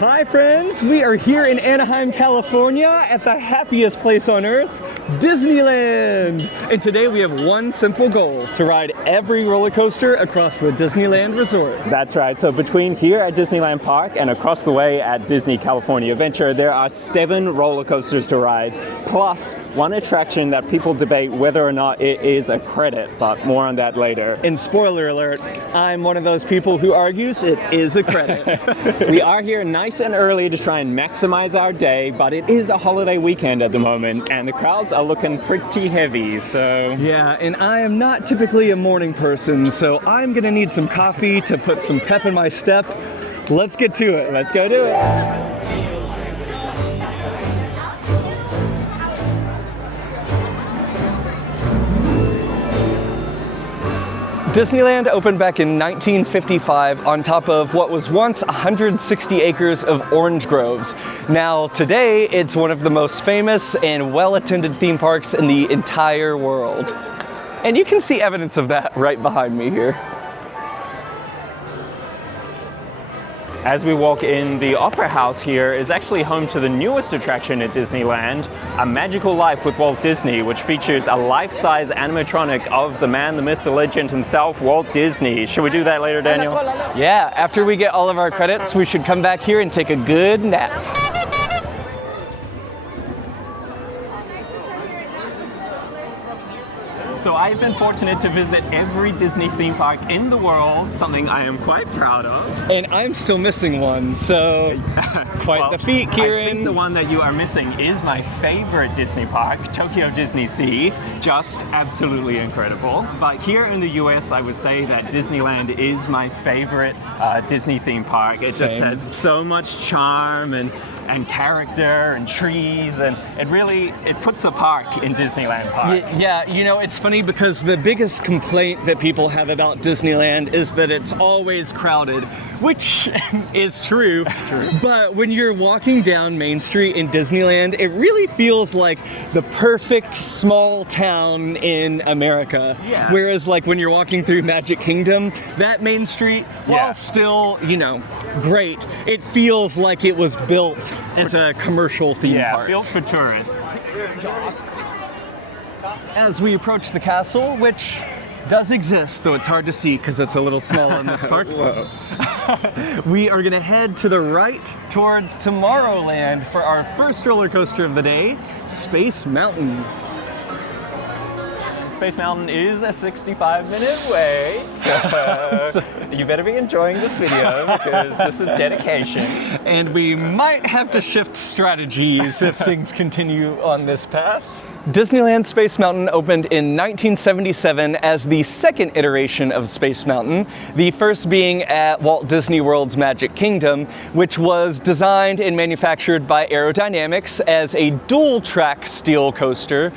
Hi friends, we are here in Anaheim, California at the happiest place on earth, Disneyland! And today we have one simple goal, to ride every roller coaster across the Disneyland Resort. That's right, so between here at Disneyland Park and across the way at Disney California Adventure, there are 7 roller coasters to ride, plus one attraction that people debate whether or not it is a credit, but more on that later. And spoiler alert, I'm one of those people who argues it is a credit. We are here nice and early to try and maximize our day, but it is a holiday weekend at the moment, and the crowds are looking pretty heavy, so... Yeah, and I am not typically a morning person, so I'm gonna need some coffee to put some pep in my step. Let's get to it. Let's go do it. Disneyland opened back in 1955 on top of what was once 160 acres of orange groves. Now today it's one of the most famous and well-attended theme parks in the entire world. And you can see evidence of that right behind me here. As we walk in, the Opera House here is actually home to the newest attraction at Disneyland, A Magical Life with Walt Disney, which features a life-size animatronic of the man, the myth, the legend himself, Walt Disney. Should we do that later, Daniel? Yeah, after we get all of our credits, we should come back here and take a good nap. So I've been fortunate to visit every Disney theme park in the world, something I am quite proud of. And I'm still missing one, so quite the feat, Kieran. I think the one that you are missing is my favorite Disney park, Tokyo Disney Sea. Just absolutely incredible. But here in the US, I would say that Disneyland is my favorite Disney theme park. It just has so much charm and character and trees, and it puts the park in Disneyland Park. Yeah, you know, it's funny because the biggest complaint that people have about Disneyland is that it's always crowded, which is true. But when you're walking down Main Street in Disneyland, it really feels like the perfect small town in America. Yeah. Whereas like when you're walking through Magic Kingdom, that Main Street, while still, you know, great, it feels like it was built as a commercial theme park. Yeah, built for tourists. As we approach the castle, which does exist, though it's hard to see because it's a little small in this park. We are gonna head to the right towards Tomorrowland for our first roller coaster of the day, Space Mountain. Space Mountain is a 65-minute wait, so you better be enjoying this video because this is dedication. And we might have to shift strategies if things continue on this path. Disneyland Space Mountain opened in 1977 as the second iteration of Space Mountain, the first being at Walt Disney World's Magic Kingdom, which was designed and manufactured by Aerodynamics as a dual-track steel coaster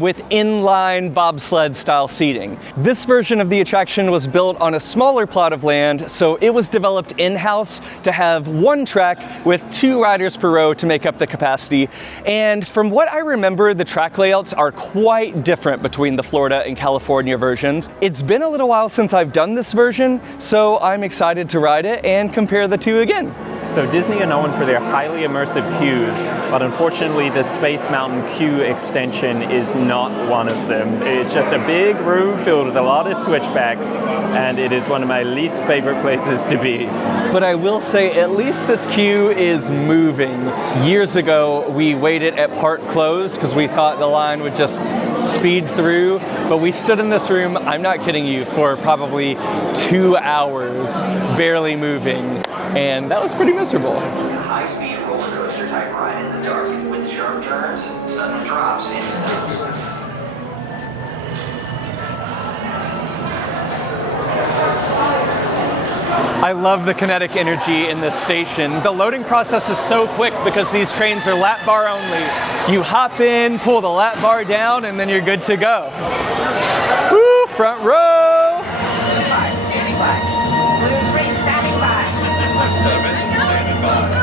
with inline bobsled style seating. This version of the attraction was built on a smaller plot of land, so it was developed in-house to have one track with 2 riders per row to make up the capacity. And from what I remember, the track layouts are quite different between the Florida and California versions. It's been a little while since I've done this version, so I'm excited to ride it and compare the two again. So Disney are known for their highly immersive queues, but unfortunately the Space Mountain queue extension is not one of them. It's just a big room filled with a lot of switchbacks, and it is one of my least favorite places to be. But I will say, at least this queue is moving. Years ago, we waited at park close because we thought the line would just speed through, but we stood in this room, I'm not kidding you, for probably 2 hours, barely moving, and that was pretty miserable. High-speed roller coaster type ride in the dark with sharp turns, sudden drops, and stops. I love the kinetic energy in this station. The loading process is so quick because these trains are lap bar only. You hop in, pull the lap bar down, and then you're good to go. Woo, front row! Standing by. Blue 3 standing by. 7 standing by.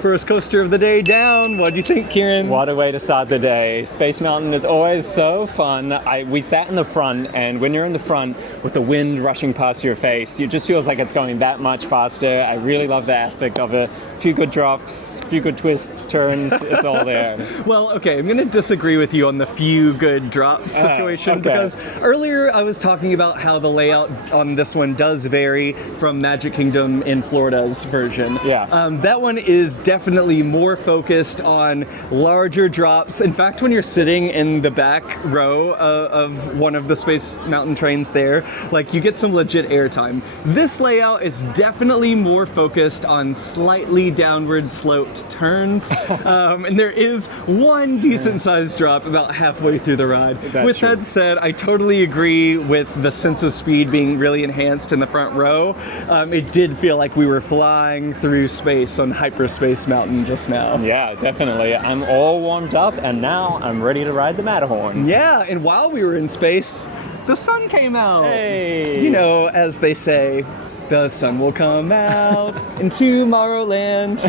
First coaster of the day down. What do you think, Kieran? What a way to start the day. Space Mountain is always so fun. We sat in the front, and when you're in the front with the wind rushing past your face, it just feels like it's going that much faster. I really love the aspect of it. A few good drops, a few good twists, turns, it's all there. Well, okay, I'm going to disagree with you on the few good drops situation okay. because earlier I was talking about how the layout on this one does vary from Magic Kingdom in Florida's version. Yeah. That one is definitely more focused on larger drops. In fact, when you're sitting in the back row of one of the Space Mountain trains there, like you get some legit airtime. This layout is definitely more focused on slightly downward sloped turns, and there is one decent sized drop about halfway through the ride. With that said, I totally agree with the sense of speed being really enhanced in the front row. It did feel like we were flying through space on Hyperspace Mountain just now. Yeah, definitely. I'm all warmed up, and now I'm ready to ride the Matterhorn. Yeah, and while we were in space, the sun came out. Hey! You know, as they say, the sun will come out in Tomorrowland.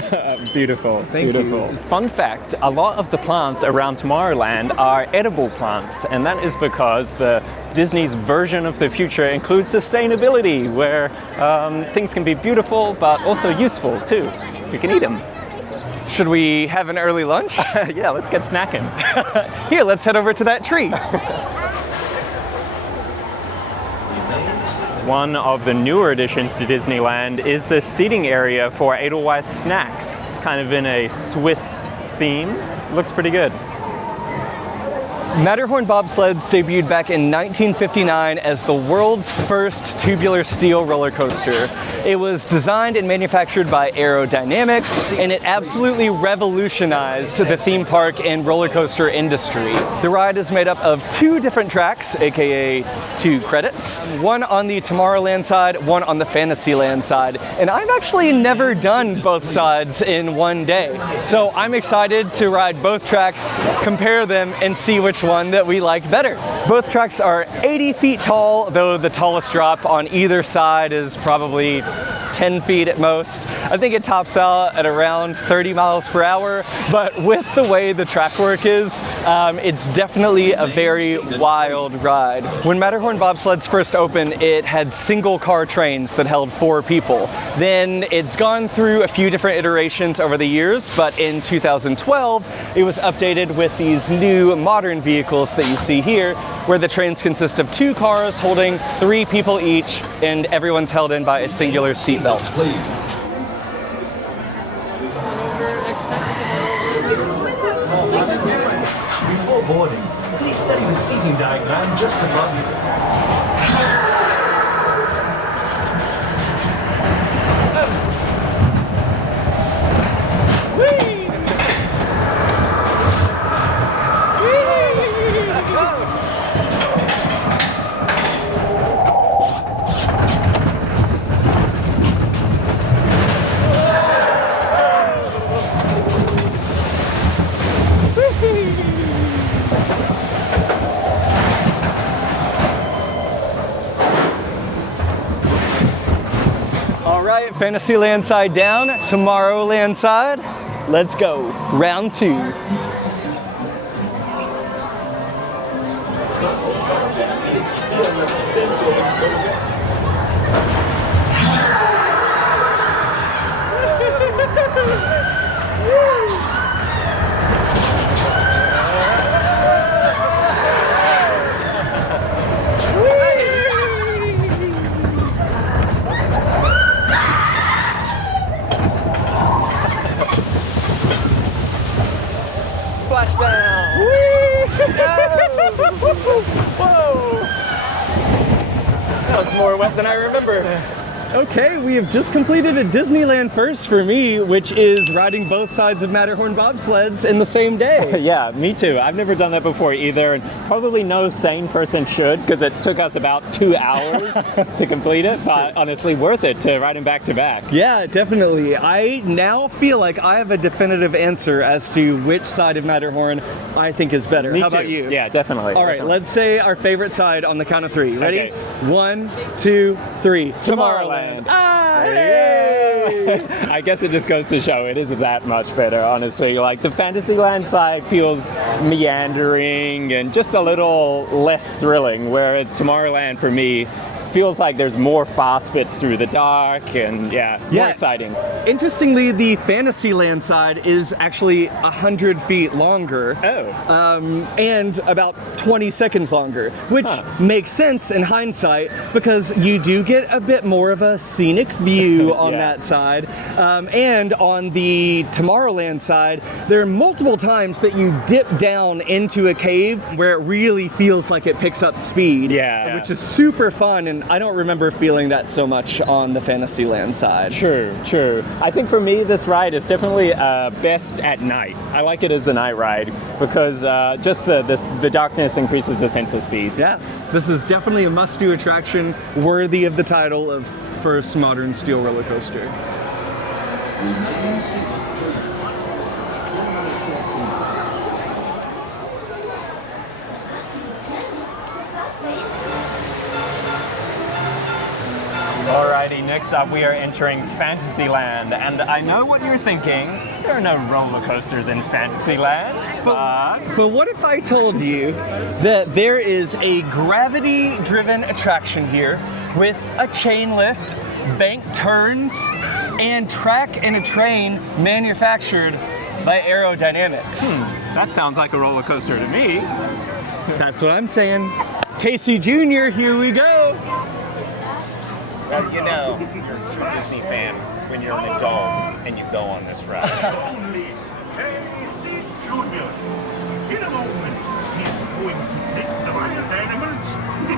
Beautiful. Thank beautiful. you. Fun fact, a lot of the plants around Tomorrowland are edible plants, and that is because the Disney's version of the future includes sustainability, where things can be beautiful but also useful too. We can eat them. Should we have an early lunch? Yeah, let's get snacking. Here, let's head over to that tree. One of the newer additions to Disneyland is the seating area for Edelweiss snacks, kind of in a Swiss theme. Looks pretty good. Matterhorn Bobsleds debuted back in 1959 as the world's first tubular steel roller coaster. It was designed and manufactured by Aerodynamics, and it absolutely revolutionized the theme park and roller coaster industry. The ride is made up of two different tracks, aka two credits, one on the Tomorrowland side, one on the Fantasyland side, and I've actually never done both sides in one day. So I'm excited to ride both tracks, compare them, and see which one that we like better. Both tracks are 80 feet tall, though the tallest drop on either side is probably 10 feet at most. I think it tops out at around 30 miles per hour, but with the way the track work is, it's definitely a very wild ride. When Matterhorn Bobsleds first opened, it had single car trains that held 4 people. Then it's gone through a few different iterations over the years, but in 2012, it was updated with these new modern vehicles that you see here, where the trains consist of 2 cars holding 3 people each, and everyone's held in by a singular seatbelt. Before boarding, please study the seating diagram just above you. All right, Fantasyland side down, Tomorrowland side. Let's go. Round 2. Splashdown! Whoa! That was more wet than I remember. Okay, we have just completed a Disneyland first for me, which is riding both sides of Matterhorn Bobsleds in the same day. Yeah, me too. I've never done that before either, and probably no sane person should, because it took us about 2 hours to complete it, but honestly worth it to ride them back to back. Yeah, definitely. I now feel like I have a definitive answer as to which side of Matterhorn I think is better. Me How too. about you? Yeah, definitely. All right, definitely. let's say our favorite side on the count of 3. Ready? Okay. 1, 2, 3. Tomorrowland. Ah, hey! I guess it just goes to show it isn't that much better, honestly. Like the Fantasyland side feels meandering and just a little less thrilling, whereas Tomorrowland for me feels like there's more fast bits through the dark and more exciting. Interestingly, the Fantasyland side is actually 100 feet longer. And about 20 seconds longer, which makes sense in hindsight because you do get a bit more of a scenic view on that side. And on the Tomorrowland side, there are multiple times that you dip down into a cave where it really feels like it picks up speed, which is super fun. And I don't remember feeling that so much on the Fantasyland side. True. I think for me, this ride is definitely best at night. I like it as a night ride because just the darkness increases the sense of speed. Yeah, this is definitely a must-do attraction worthy of the title of first modern steel roller coaster. Alrighty, next up we are entering Fantasyland, and I know what you're thinking. There are no roller coasters in Fantasyland, but what if I told you that there is a gravity-driven attraction here with a chain lift, bank turns, and track and a train manufactured by Aerodynamics? That sounds like a roller coaster to me. That's what I'm saying. Casey Jr., here we go. Well, you know, you're a Disney fan when you're in the dome and you go on this ride. Only Casey Jr. In a moment, he's going to pick the wild animals.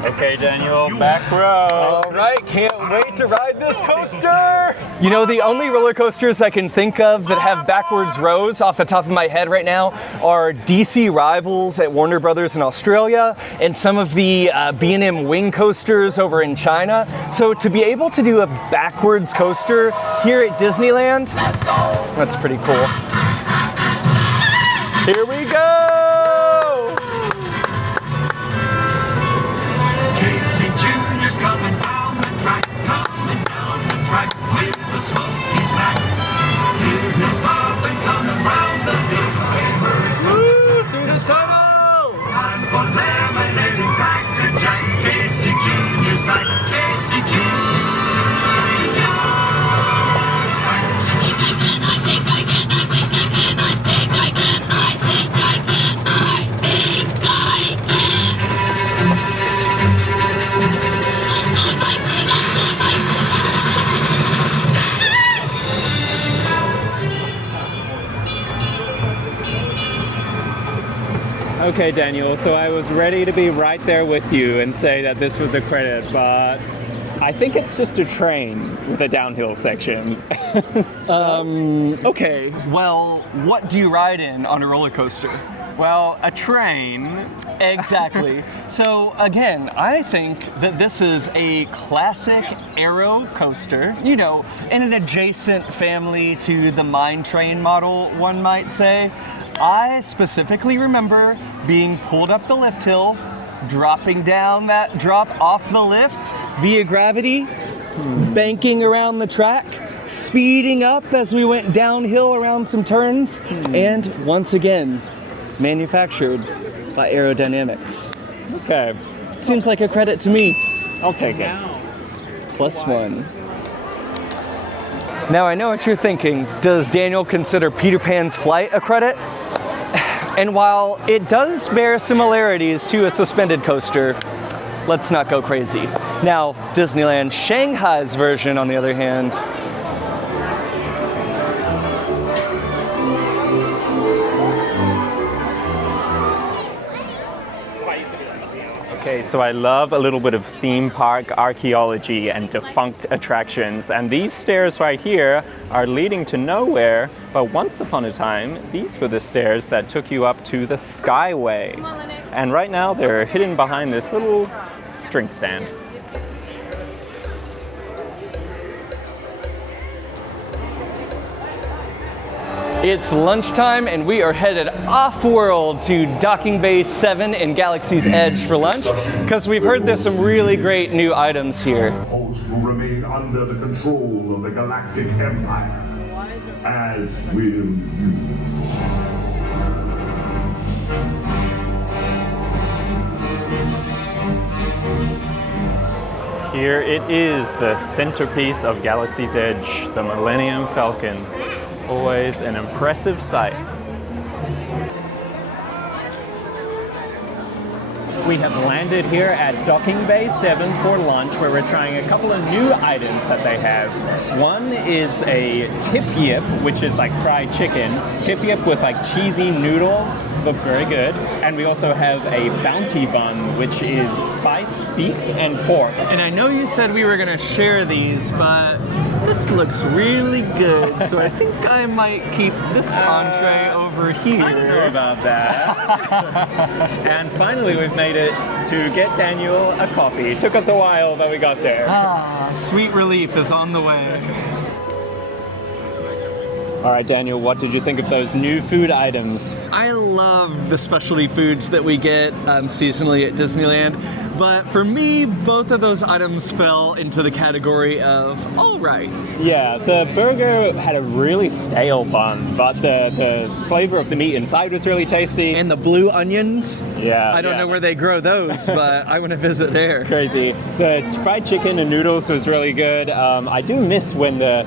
Okay, Daniel, back row. All right, can't wait to ride this coaster. You know, the only roller coasters I can think of that have backwards rows off the top of my head right now are DC Rivals at Warner Brothers in Australia and some of the B&M Wing coasters over in China. So to be able to do a backwards coaster here at Disneyland, that's pretty cool. Here we go. Casey Jr.'s coming down the track with a smoky snack. Hear him off and coming round the big hammer's Through the tunnel. time for lemonade and Cracker Jack. Casey Jr.'s back. Casey Jr.'s Okay, Daniel, so I was ready to be right there with you and say that this was a credit, but I think it's just a train with a downhill section. Okay, well, what do you ride in on a roller coaster? Well, a train. Exactly. So again, I think that this is a classic aero coaster, you know, in an adjacent family to the mine train model, one might say. I specifically remember being pulled up the lift hill, dropping down that drop off the lift via gravity, banking around the track, speeding up as we went downhill around some turns, and once again, manufactured by Aerodynamics. Okay. Seems like a credit to me. I'll take it. +1. Now I know what you're thinking. Does Daniel consider Peter Pan's flight a credit? And while it does bear similarities to a suspended coaster, let's not go crazy. Now, Disneyland Shanghai's version, on the other hand, Okay, so I love a little bit of theme park archaeology and defunct attractions, and these stairs right here are leading to nowhere, but once upon a time, these were the stairs that took you up to the Skyway. And right now, they're hidden behind this little drink stand. It's lunchtime and we are headed off-world to Docking Bay 7 in Galaxy's Edge for lunch because we've heard there's some really great new items here. Hosts will remain under the control of the Galactic Empire, as will you. Here it is, the centerpiece of Galaxy's Edge, the Millennium Falcon. Always an impressive sight. We have landed here at Docking Bay 7 for lunch, where we're trying a couple of new items that they have. One is a tip yip, which is like fried chicken. Tip yip with like cheesy noodles, looks very good. And we also have a bounty bun, which is spiced beef and pork. And I know you said we were gonna share these, but this looks really good, so I think I might keep this entree over here. I don't know about that. And finally, we've made it to get Daniel a coffee. It took us a while, but we got there. Ah, sweet relief is on the way. All right, Daniel, what did you think of those new food items? I love the specialty foods that we get seasonally at Disneyland, but for me, both of those items fell into the category of all right. Yeah, the burger had a really stale bun, but the flavor of the meat inside was really tasty. And the blue onions? Yeah. I don't know where they grow those, but I want to visit there. Crazy. The fried chicken and noodles was really good. I do miss when the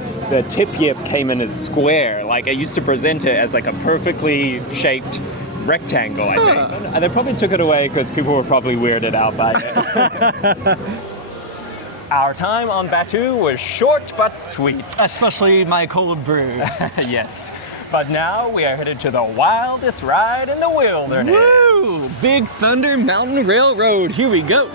tip yip came in as a square. Like, I used to present it as like a perfectly shaped rectangle, I think. And they probably took it away because people were probably weirded out by it. Our time on Batuu was short but sweet. Especially my cold brew. Yes. But now we are headed to the wildest ride in the wilderness. Woo! Big Thunder Mountain Railroad. Here we go.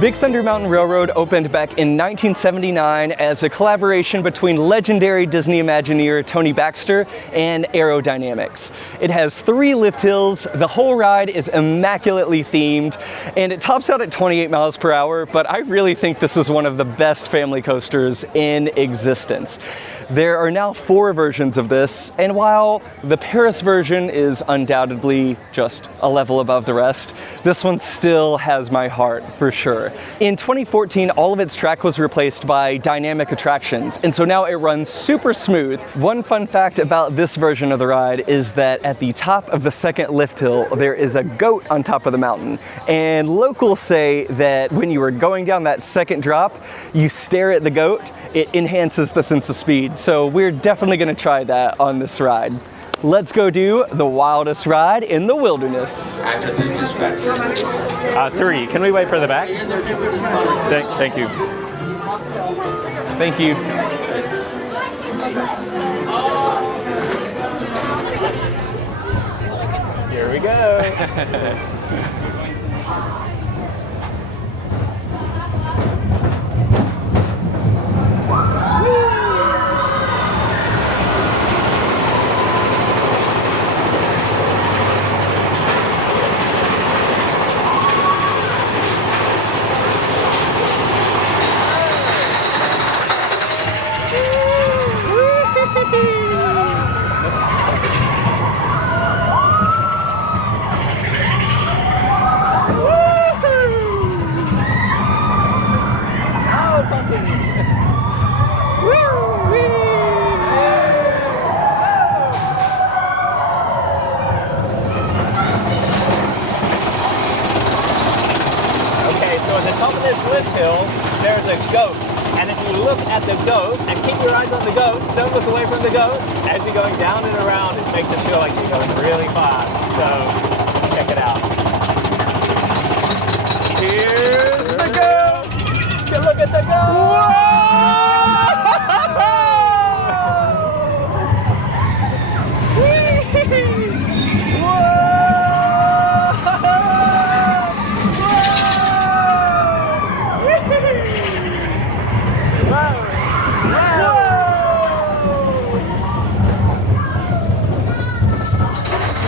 Big Thunder Mountain Railroad opened back in 1979 as a collaboration between legendary Disney Imagineer Tony Baxter and Aerodynamics. It has 3 lift hills, the whole ride is immaculately themed, and it tops out at 28 miles per hour, but I really think this is one of the best family coasters in existence. There are now 4 versions of this, and while the Paris version is undoubtedly just a level above the rest, this one still has my heart for sure. In 2014, all of its track was replaced by dynamic attractions, and so now it runs super smooth. One fun fact about this version of the ride is that at the top of the second lift hill, there is a goat on top of the mountain, and locals say that when you are going down that second drop, you stare at the goat, it enhances the sense of speed. So we're definitely gonna try that on this ride. Let's go do the wildest ride in the wilderness. After this dispatch. 3. Can we wait for the back? Thank you. Thank you. Here we go. There's a goat, and if you look at the goat and keep your eyes on the goat, don't look away from the goat, as you're going down and around, it makes it feel like you're going really fast. So check it out. Here's the goat. Look at the goat. Whoa!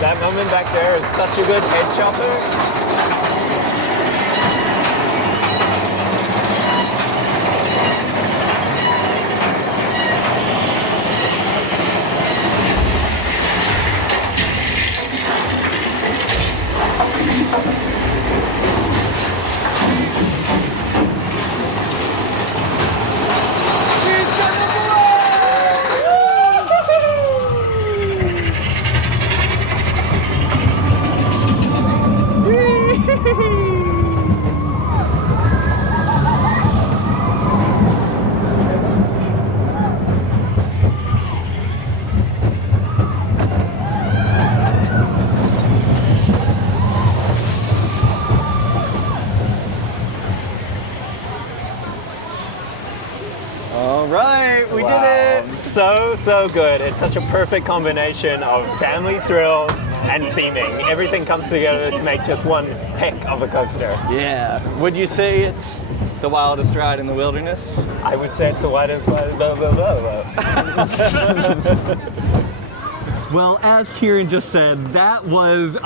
That moment back there is such a good head chopper. so good. It's such a perfect combination of family thrills and theming. Everything comes together to make just one heck of a coaster. Yeah. Would you say it's the wildest ride in the wilderness? I would say it's the widest one. Well, as Kieran just said, that was...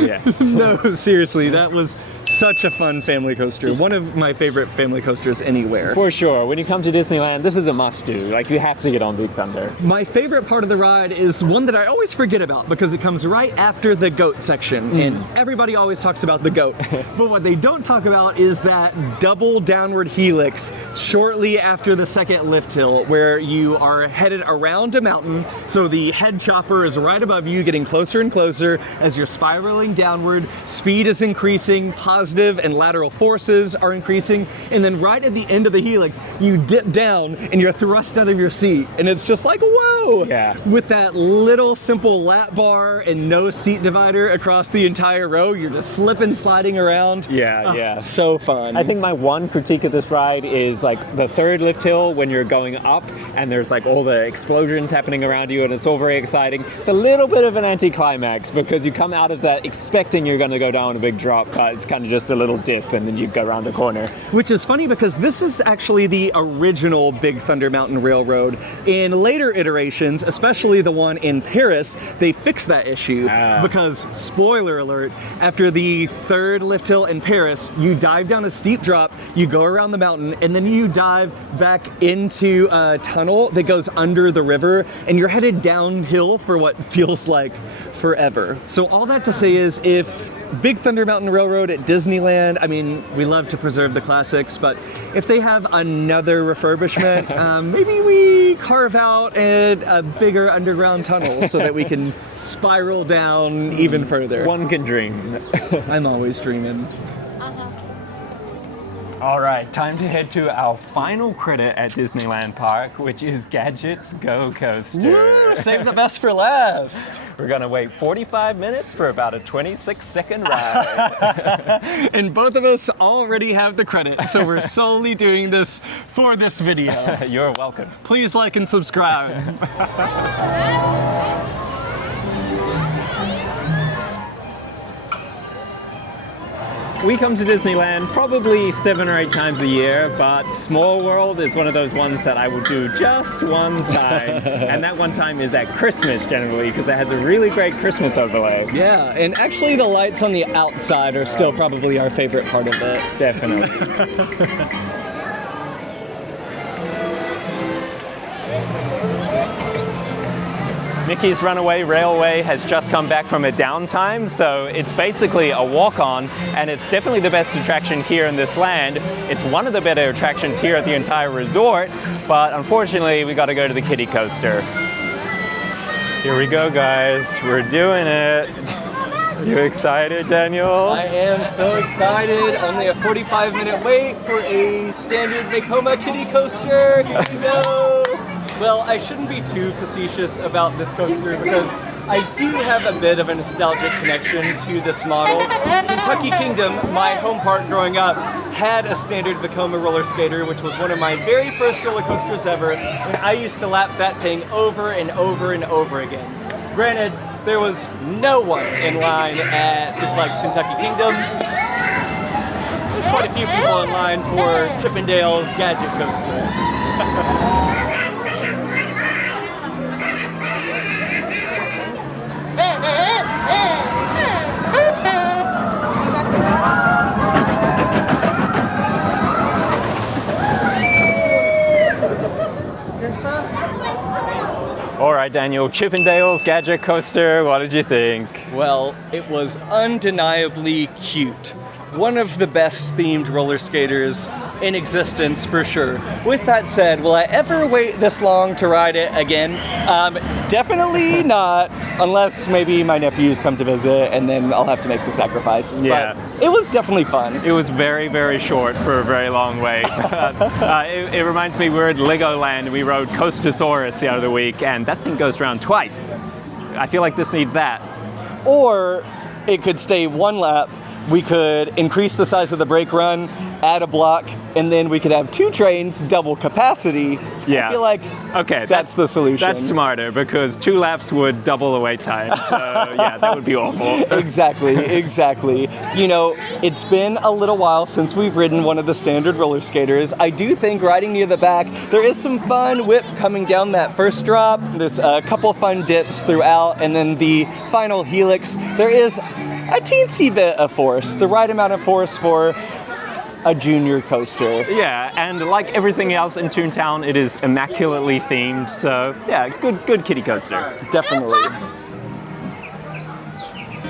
Yes. No, seriously, that was such a fun family coaster. One of my favorite family coasters anywhere. For sure. When you come to Disneyland, this is a must-do. Like, you have to get on Big Thunder. My favorite part of the ride is one that I always forget about because it comes right after the goat section, and everybody always talks about the goat. But what they don't talk about is that double downward helix shortly after the second lift hill, where you are headed around a mountain. So the head chopper is right above you, getting closer and closer as you're spiraling downward. Speed is increasing, positive and lateral forces are increasing, and then right at the end of the helix, you dip down and you're thrust out of your seat, and it's just like, whoa! Yeah. With that little simple lap bar and no seat divider across the entire row, you're just slipping, sliding around. Yeah. So fun. I think my one critique of this ride is like the third lift hill when you're going up and there's like all the explosions happening around you and it's all very exciting. It's a little bit of an anticlimax because you come out of that expecting you're going to go down a big drop, but it's kind of just a little dip and then you go around the corner. Which is funny because this is actually the original Big Thunder Mountain Railroad. In later iterations, especially the one in Paris, they fixed that issue because, spoiler alert, after the third lift hill in Paris, you dive down a steep drop, you go around the mountain, and then you dive back into a tunnel that goes under the river, and you're headed downhill for what feels like forever. So all that to say is, if Big Thunder Mountain Railroad at Disneyland, I mean, we love to preserve the classics, but if they have another refurbishment, maybe we carve out a bigger underground tunnel so that we can spiral down even further. One can dream. I'm always dreaming. All right, time to head to our final credit at Disneyland Park, which is GADGETcoaster. Woo, save the best for last. We're gonna wait 45 minutes for about a 26-second ride. And both of us already have the credit, so we're solely doing this for this video. You're welcome. Please like and subscribe. We come to Disneyland probably 7 or 8 times a year, but Small World is one of those ones that I will do just one time. And that one time is at Christmas generally, because it has a really great Christmas overlay. Yeah, and actually the lights on the outside are still probably our favorite part of it. Definitely. Mickey's Runaway Railway has just come back from a downtime, so it's basically a walk-on, and it's definitely the best attraction here in this land. It's one of the better attractions here at the entire resort, but unfortunately we got to go to the kiddie coaster. Here we go, guys. We're doing it. You excited, Daniel? I am so excited. Only a 45-minute wait for a standard Vekoma kiddie coaster. Here we go. Well, I shouldn't be too facetious about this coaster because I do have a bit of a nostalgic connection to this model. Kentucky Kingdom, my home park growing up, had a standard Vekoma roller skater, which was one of my very first roller coasters ever, and I used to lap that thing over and over and over again. Granted, there was no one in line at Six Flags Kentucky Kingdom. There's quite a few people in line for Chippendale's Gadget Coaster. All right, Daniel, Chippendale's Gadget Coaster, what did you think? Well, it was undeniably cute. One of the best themed roller skaters in existence for sure. With that said, will I ever wait this long to ride it again? Definitely not, unless maybe my nephews come to visit and then I'll have to make the sacrifice. Yeah. But it was definitely fun. It was very, very short for a very long wait. It reminds me, we were at Legoland and we rode Coastosaurus the other week, and that thing goes around twice. I feel like this needs that. Or it could stay one lap, we could increase the size of the brake run, add a block, and then we could have 2 trains, double capacity. Yeah. I feel like that's the solution. That's smarter because 2 laps would double the wait time. So yeah, that would be awful. Exactly. You know, it's been a little while since we've ridden one of the standard roller skaters. I do think riding near the back, there is some fun whip coming down that first drop. There's a couple fun dips throughout, and then the final helix, there is a teensy bit of force, the right amount of force for a junior coaster. Yeah, and like everything else in Toontown, it is immaculately themed. So yeah, good kiddie coaster. Definitely.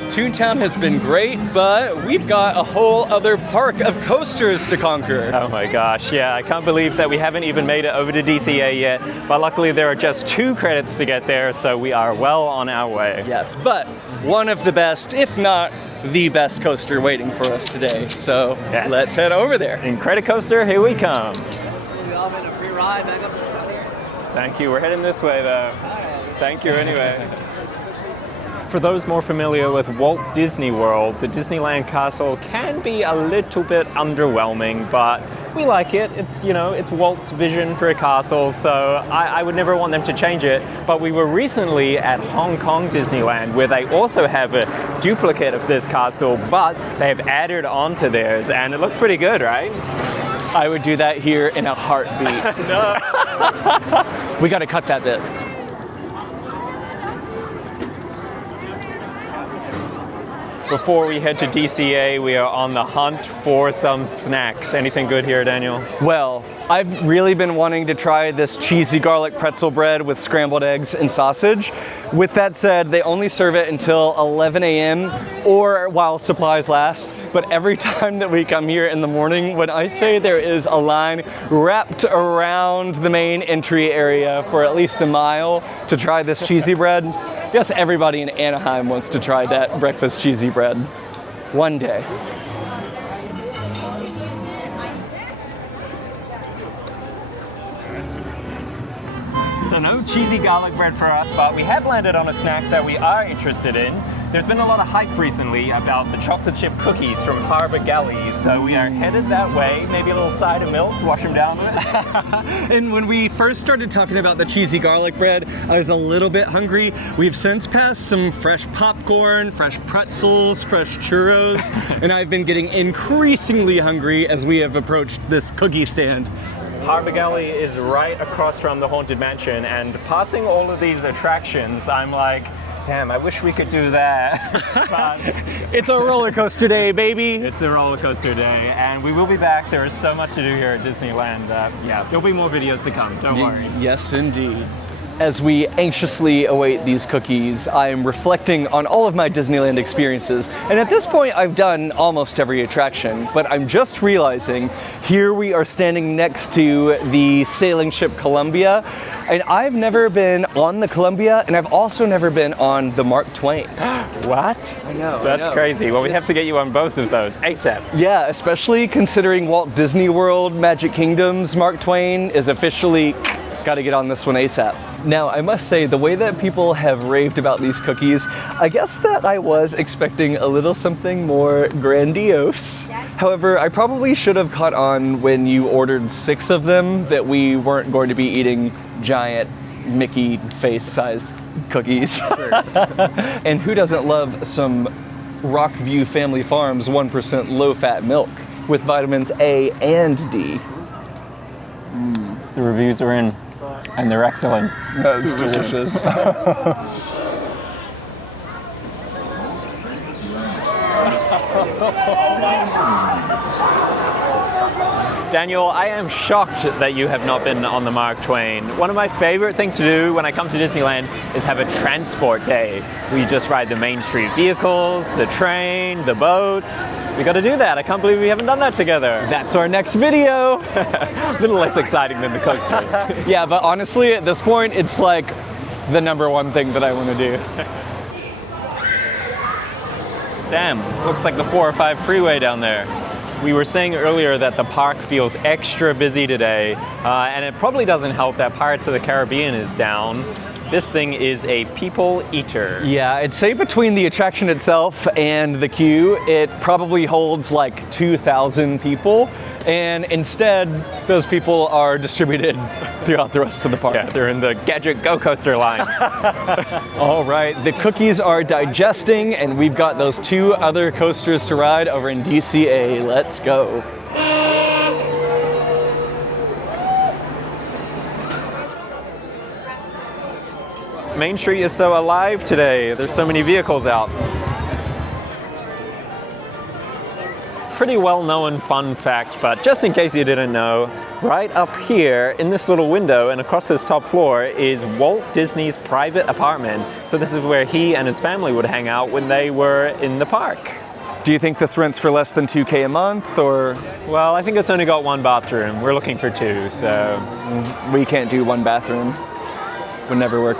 Toontown has been great, but we've got a whole other park of coasters to conquer. Oh my gosh, yeah, I can't believe that we haven't even made it over to DCA yet, but luckily there are just 2 credits to get there, so we are well on our way. Yes, but one of the best, if not the best coaster waiting for us today, so Yes. let's head over there. Incredicoaster, here we come. We all been a free ride back up to the front here. Thank you, we're heading this way though. Thank you anyway. For those more familiar with Walt Disney World, the Disneyland Castle can be a little bit underwhelming, but we like it. It's, you know, it's Walt's vision for a castle, so I would never want them to change it. But we were recently at Hong Kong Disneyland, where they also have a duplicate of this castle, but they have added on to theirs, and it looks pretty good, right? I would do that here in a heartbeat. No. We gotta cut that bit. Before we head to DCA, we are on the hunt for some snacks. Anything good here, Daniel? Well, I've really been wanting to try this cheesy garlic pretzel bread with scrambled eggs and sausage. With that said, they only serve it until 11 a.m. or while supplies last. But every time that we come here in the morning, when I say there is a line wrapped around the main entry area for at least a mile to try this cheesy bread, I guess everybody in Anaheim wants to try that breakfast cheesy bread one day. So no cheesy garlic bread for us, but we have landed on a snack that we are interested in. There's been a lot of hype recently about the chocolate chip cookies from Harbor Galley, so we are headed that way. Maybe a little side of milk to wash them down with. And when we first started talking about the cheesy garlic bread, I was a little bit hungry. We've since passed some fresh popcorn, fresh pretzels, fresh churros, and I've been getting increasingly hungry as we have approached this cookie stand. Harbor Galley is right across from the Haunted Mansion, and passing all of these attractions, I'm like, damn, I wish we could do that. But It's a roller coaster day, baby. it's a roller coaster day, and we will be back. There is so much to do here at Disneyland. Yeah, there'll be more videos to come, don't worry. Yes, indeed. As we anxiously await these cookies, I am reflecting on all of my Disneyland experiences. And at this point, I've done almost every attraction, but I'm just realizing here we are standing next to the sailing ship Columbia. And I've never been on the Columbia, and I've also never been on the Mark Twain. What? I know. That's crazy. Well, we have to get you on both of those ASAP. Yeah, especially considering Walt Disney World Magic Kingdom's Mark Twain is officially got to get on this one ASAP. Now, I must say, the way that people have raved about these cookies, I guess that I was expecting a little something more grandiose. However, I probably should have caught on when you ordered 6 of them that we weren't going to be eating giant Mickey face-sized cookies. And who doesn't love some Rockview Family Farms 1% low-fat milk with vitamins A and D? The reviews are in, and they're excellent. That's delicious. Daniel, I am shocked that you have not been on the Mark Twain. One of my favorite things to do when I come to Disneyland is have a transport day. We just ride the Main Street vehicles, the train, the boats. We got to do that. I can't believe we haven't done that together. That's our next video. A little less exciting than the coasters. Yeah, but honestly, at this point, it's like the #1 thing that I want to do. Damn, looks like the 405 freeway down there. We were saying earlier that the park feels extra busy today, and it probably doesn't help that Pirates of the Caribbean is down. This thing is a people eater. Yeah, I'd say between the attraction itself and the queue, it probably holds like 2,000 people. And instead, those people are distributed throughout the rest of the park. Yeah, they're in the GADGETcoaster line. All right, the cookies are digesting, and we've got those 2 other coasters to ride over in DCA. Let's go. Main Street is so alive today. There's so many vehicles out. Pretty well-known fun fact, but just in case you didn't know, right up here in this little window and across this top floor is Walt Disney's private apartment. So this is where he and his family would hang out when they were in the park. Do you think this rents for less than $2K a month, or? Well, I think it's only got 1 bathroom. We're looking for 2, so. We can't do 1 bathroom. Would never work.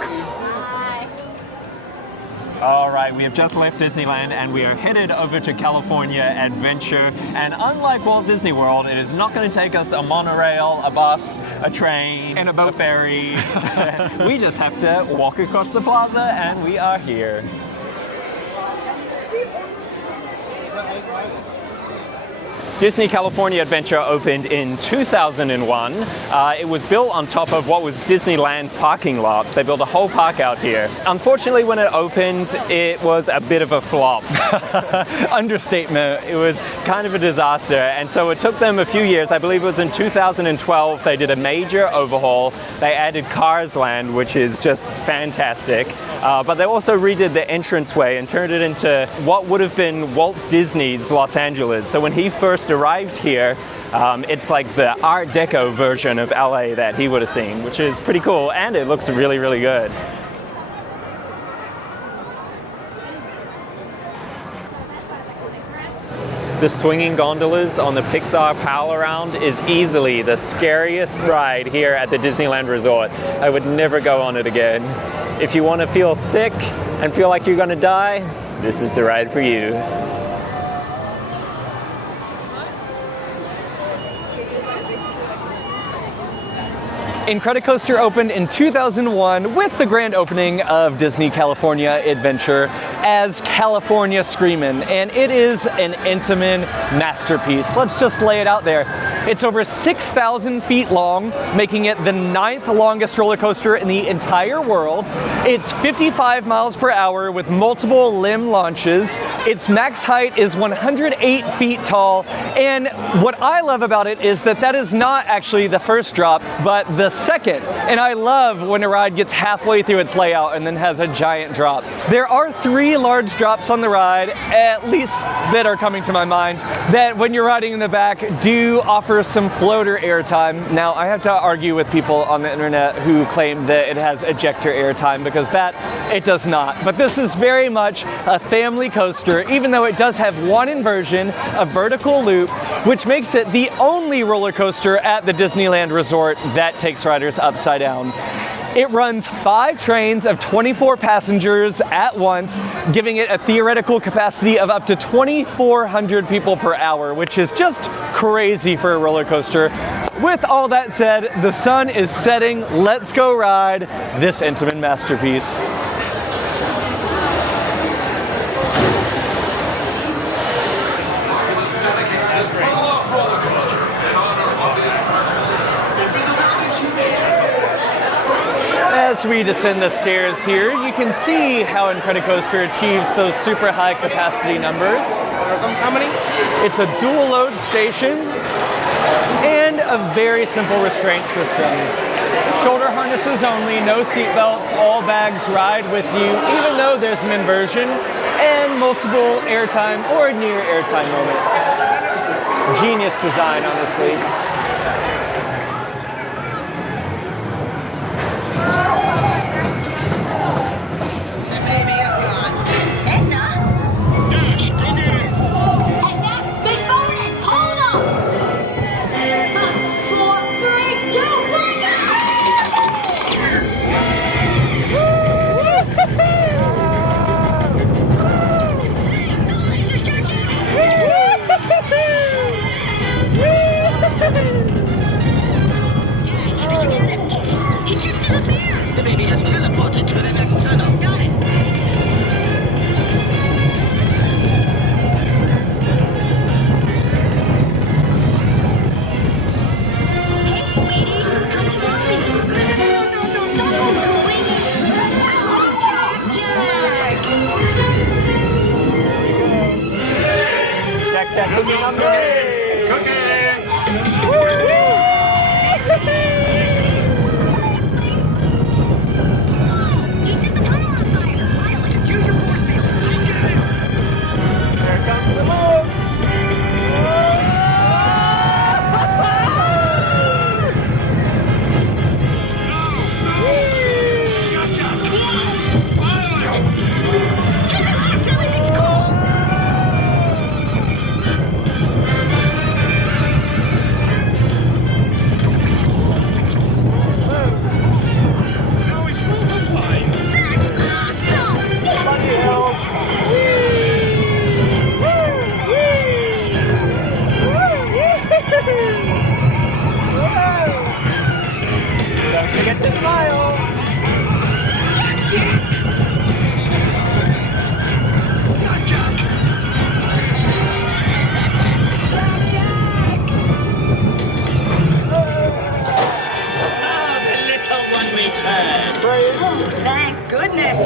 All right, we have just left Disneyland and we are headed over to California Adventure. And unlike Walt Disney World, it is not going to take us a monorail, a bus, a train, and a boat ferry. We just have to walk across the plaza and we are here. Disney California Adventure opened in 2001. It was built on top of what was Disneyland's parking lot. They built a whole park out here. Unfortunately, when it opened, it was a bit of a flop. Understatement. It was kind of a disaster, and so it took them a few years. I believe it was in 2012, they did a major overhaul. They added Cars Land, which is just fantastic. But they also redid the entranceway and turned it into what would have been Walt Disney's Los Angeles. So when he first arrived here, it's like the Art Deco version of LA that he would have seen, which is pretty cool, and it looks really, really good. The swinging gondolas on the Pixar Pal Around is easily the scariest ride here at the Disneyland Resort. I would never go on it again. If you want to feel sick and feel like you're going to die, this is the ride for you. Incredicoaster opened in 2001 with the grand opening of Disney California Adventure as California Screamin', and it is an Intamin masterpiece. Let's just lay it out there. It's over 6,000 feet long, making it the 9th longest roller coaster in the entire world. It's 55 miles per hour with multiple limb launches. Its max height is 108 feet tall, and what I love about it is that is not actually the first drop, but the second. And I love when a ride gets halfway through its layout and then has a giant drop. There are 3 large drops on the ride, at least that are coming to my mind, that when you're riding in the back do offer some floater airtime. Now, I have to argue with people on the internet who claim that it has ejector airtime, because that it does not. But this is very much a family coaster, even though it does have one inversion, a vertical loop, which makes it the only roller coaster at the Disneyland Resort that takes riders upside down. It runs 5 trains of 24 passengers at once, giving it a theoretical capacity of up to 2,400 people per hour, which is just crazy for a roller coaster. With all that said, the sun is setting. Let's go ride this Intamin masterpiece. As we descend the stairs here, you can see how Incredicoaster achieves those super high capacity numbers. It's a dual load station and a very simple restraint system. Shoulder harnesses only, no seat belts, all bags ride with you, even though there's an inversion, and multiple airtime or near airtime moments. Genius design, honestly. Don't forget to smile. Thank goodness.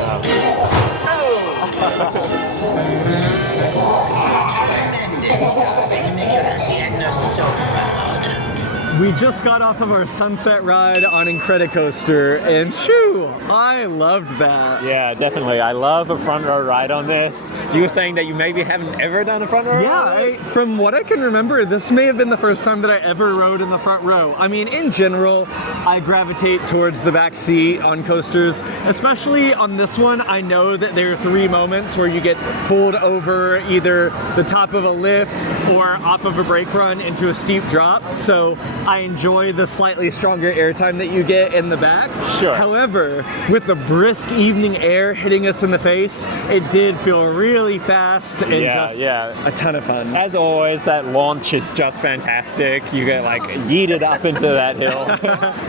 We just got off of our sunset ride on Incredicoaster, and shoo, I loved that. Yeah, definitely. I love a front row ride on this. You were saying that you maybe haven't ever done a front row ride? Yeah, from what I can remember, this may have been the first time that I ever rode in the front row. I mean, in general, I gravitate towards the back seat on coasters, especially on this one. I know that there are 3 moments where you get pulled over either the top of a lift or off of a brake run into a steep drop, so I enjoy the slightly stronger airtime that you get in the back. Sure. However, with the brisk evening air hitting us in the face, it did feel really fast and a ton of fun. As always, that launch is just fantastic. You get like yeeted up into that hill.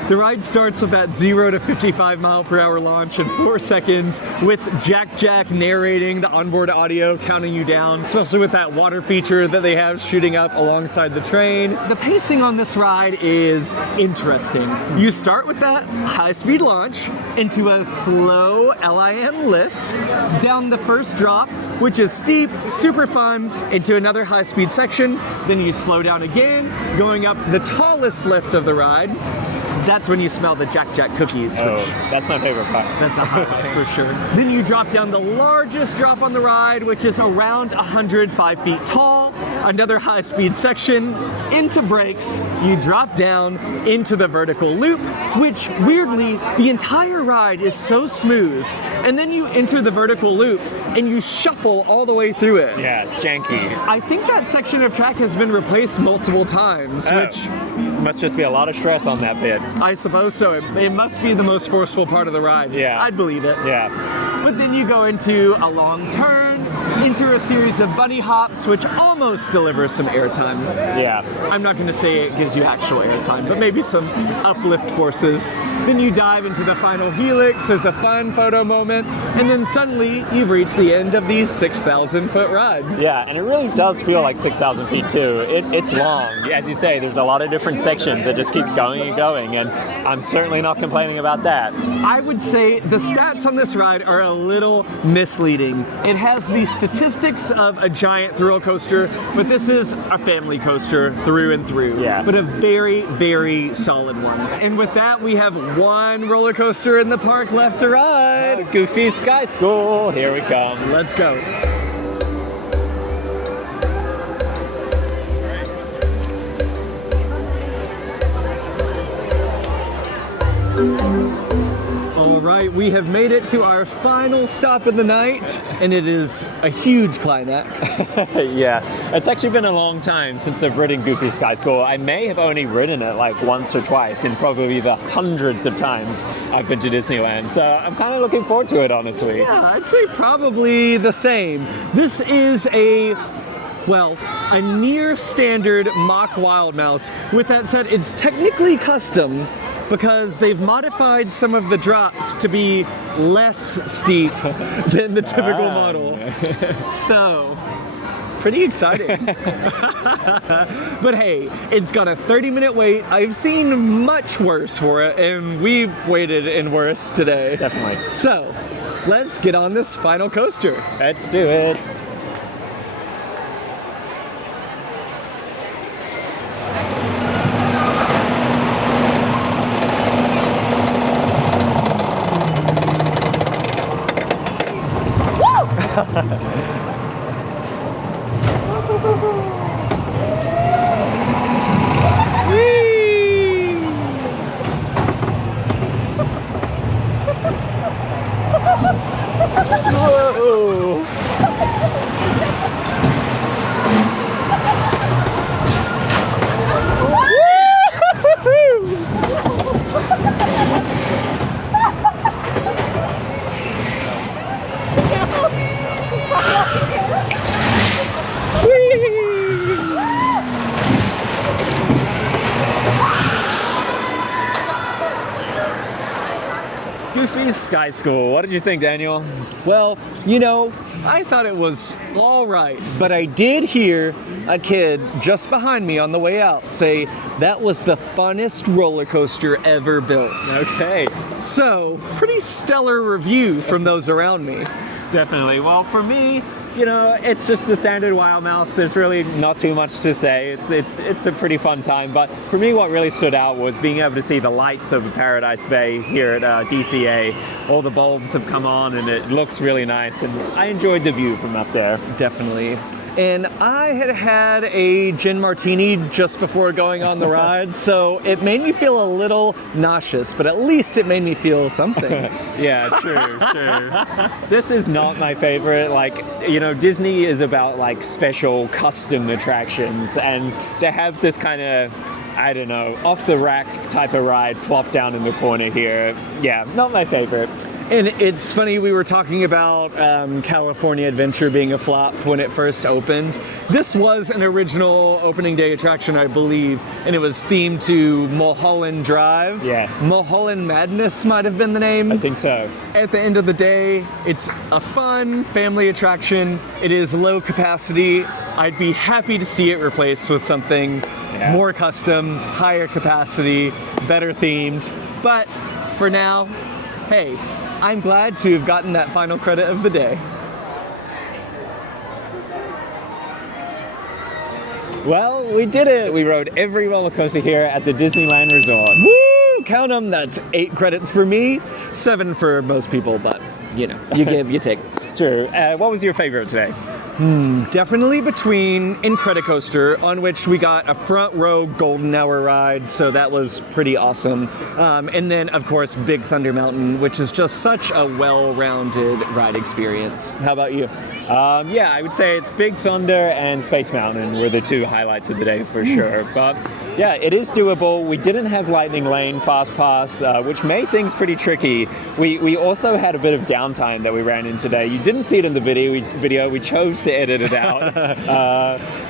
The ride starts with that 0 to 55 mile per hour launch in 4 seconds with Jack narrating the onboard audio, counting you down, especially with that water feature that they have shooting up alongside the train. The pacing on this ride is interesting. You start with that high-speed launch into a slow LIM lift, down the first drop, which is steep, super fun, into another high-speed section. Then you slow down again, going up the tallest lift of the ride. That's when you smell the Jack cookies. Oh, that's my favorite part. That's a highlight for sure. Then you drop down the largest drop on the ride, which is around 105 feet tall. Another high-speed section, into brakes. You drop down into the vertical loop, which weirdly, the entire ride is so smooth. And then you enter the vertical loop and you shuffle all the way through it. Yeah, it's janky. I think that section of track has been replaced multiple times, which must just be a lot of stress on that bit. I suppose so. It must be the most forceful part of the ride. Yeah. I'd believe it. Yeah. But then you go into a long turn, into a series of bunny hops, which almost delivers some airtime. Yeah. I'm not going to say it gives you actual airtime, but maybe some uplift forces. Then you dive into the final helix, there's a fun photo moment, and then suddenly you've reached the end of the 6,000 foot ride. Yeah, and it really does feel like 6,000 feet too. It's long. As you say, there's a lot of different sections. It just keeps going and going, and I'm certainly not complaining about that. I would say the stats on this ride are a little misleading. It has the statistics of a giant thrill coaster, but this is a family coaster through and through. Yeah. But a very, very solid one. And with that, we have one roller coaster in the park left to ride. Goofy Sky School, here we come. Let's go. All right, we have made it to our final stop of the night, and it is a huge climax. Yeah, it's actually been a long time since I've ridden Goofy Sky School. I may have only ridden it like once or twice in probably the hundreds of times I've been to Disneyland. So I'm kind of looking forward to it, honestly. Yeah, I'd say probably the same. This is a near standard mock Wild Mouse. With that said, it's technically custom because they've modified some of the drops to be less steep than the typical model. So, pretty exciting. But hey, it's got a 30-minute wait. I've seen much worse for it, and we've waited in worse today. Definitely. So, let's get on this final coaster. Let's do it. Whoa! Goofy's Sky School. What did you think, Daniel? Well, you know, I thought it was all right, but I did hear a kid just behind me on the way out say that was the funnest roller coaster ever built. Okay. So, pretty stellar review from those around me. Definitely. Well, for me, you know, it's just a standard Wild Mouse. There's really not too much to say. It's a pretty fun time. But for me, what really stood out was being able to see the lights over Paradise Bay here at DCA. All the bulbs have come on, and it looks really nice. And I enjoyed the view from up there. Definitely. And I had a gin martini just before going on the ride, so it made me feel a little nauseous, but at least it made me feel something. Yeah, true. This is not my favorite. Like, you know, Disney is about like special custom attractions, and to have this kind of, I don't know, off the rack type of ride plopped down in the corner here, yeah, not my favorite. And it's funny, we were talking about California Adventure being a flop when it first opened. This was an original opening day attraction, I believe, and it was themed to Mulholland Drive. Yes. Mulholland Madness might have been the name. I think so. At the end of the day, it's a fun family attraction. It is low capacity. I'd be happy to see it replaced with something more custom, higher capacity, better themed. But for now, hey, I'm glad to have gotten that final credit of the day. Well, we did it. We rode every roller coaster here at the Disneyland Resort. Woo! Count them. That's 8 credits for me, 7 for most people, but you know, you give, you take. True. What was your favorite today? Definitely between Incredicoaster, on which we got a front row golden hour ride, so that was pretty awesome. And then, of course, Big Thunder Mountain, which is just such a well-rounded ride experience. How about you? Yeah, I would say it's Big Thunder and Space Mountain were the 2 highlights of the day for sure. But yeah, it is doable. We didn't have Lightning Lane Fast Pass, which made things pretty tricky. We also had a bit of downtime that we ran in today. You didn't see it in the video. We chose to edit it out.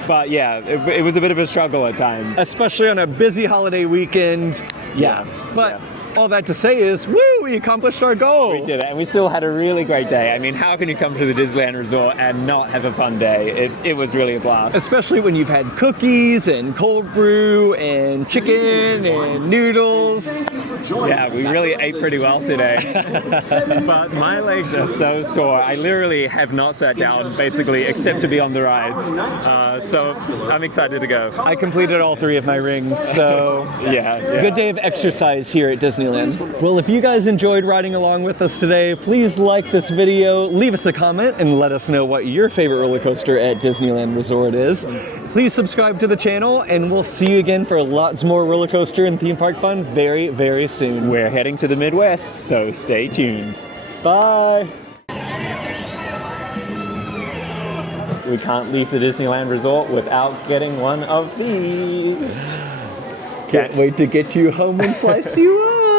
But yeah, it was a bit of a struggle at times. Especially on a busy holiday weekend. Yeah. But all that to say is, woo, we accomplished our goal. We did it, and we still had a really great day. I mean, how can you come to the Disneyland Resort and not have a fun day? It was really a blast. Especially when you've had cookies and cold brew and chicken and noodles. Yeah, we really ate pretty well today. But my legs are so sore. I literally have not sat down, basically, except to be on the rides. So I'm excited to go. I completed all 3 of my rings, so yeah. Good day of exercise here at Disneyland. Well, if you guys enjoyed riding along with us today, please like this video, leave us a comment, and let us know what your favorite roller coaster at Disneyland Resort is. Please subscribe to the channel, and we'll see you again for lots more roller coaster and theme park fun very, very soon. We're heading to the Midwest, so stay tuned. Bye! We can't leave the Disneyland Resort without getting one of these. Can't wait to get you home and slice you up!